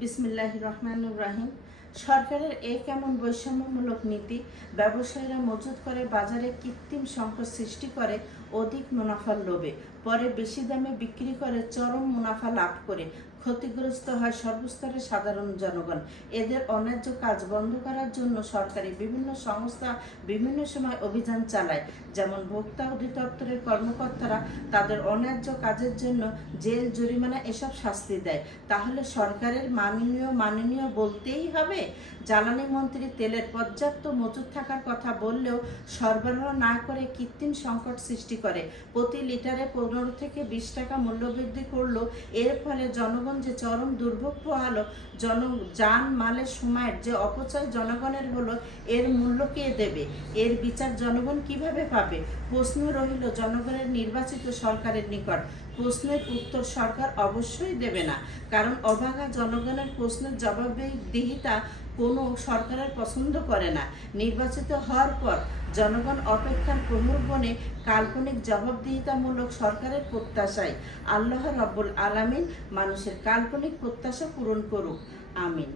বিসমিল্লাহির রহমানির রহিম। সরকারের এ কেমন বৈষম্যমূলক নীতি! ব্যবসায়ীরা মজুত করে বাজারে কৃত্রিম সংকট সৃষ্টি করে অধিক মুনাফার লোভে, পরে বেশি দামে বিক্রি করে চরম মুনাফা লাভ করে ক্ষতিগ্রস্ত হয় সর্বস্তরের সাধারণ জনগণ। এদের অন্যায্য কাজ বন্ধ করার জন্য সরকারি বিভিন্ন সংস্থা বিভিন্ন সময় অভিযান চালায়। যেমন ভোক্তা অধিদপ্তরের কর্মকর্তারা তাদের অন্যায্য কাজের জন্য জেল, জরিমানা এসব শাস্তি দেয়। তাহলে সরকারের মাননীয় বলতেই হবে। জ্বালানি মন্ত্রী তেলের পর্যাপ্ত মজুত থাকার কথা বললেও সরবরাহ না করে কৃত্রিম সংকট সৃষ্টি করে প্রতি লিটারে 15 থেকে 20 টাকা মূল্যবৃদ্ধি করলো। এর ফলে জনগণ যে চরম দুর্ভোগ পোহালো, যান মালের সময়ের যে অপচয় জনগণের হলো, এর মূল্য কে দেবে? এর বিচার জনগণ কিভাবে পাবে? প্রশ্ন রহিল জনগণের নির্বাচিত সরকারের নিকট। প্রশ্নের উত্তর সরকার অবশ্যই দেবে না, কারণ অভাগা জনগণের প্রশ্নের জবাবদিহিতা কোনো সরকারের পছন্দ করে না। নির্বাচিত হওয়ার পর জনগণ অপেক্ষার প্রহরবনে কাল্পনিক জবাবদিহিতামূলক সরকারের প্রত্যাশায় আল্লাহ রাব্বুল আলামিন মানুষের কাল্পনিক প্রত্যাশা পূরণ করুক। আমিন।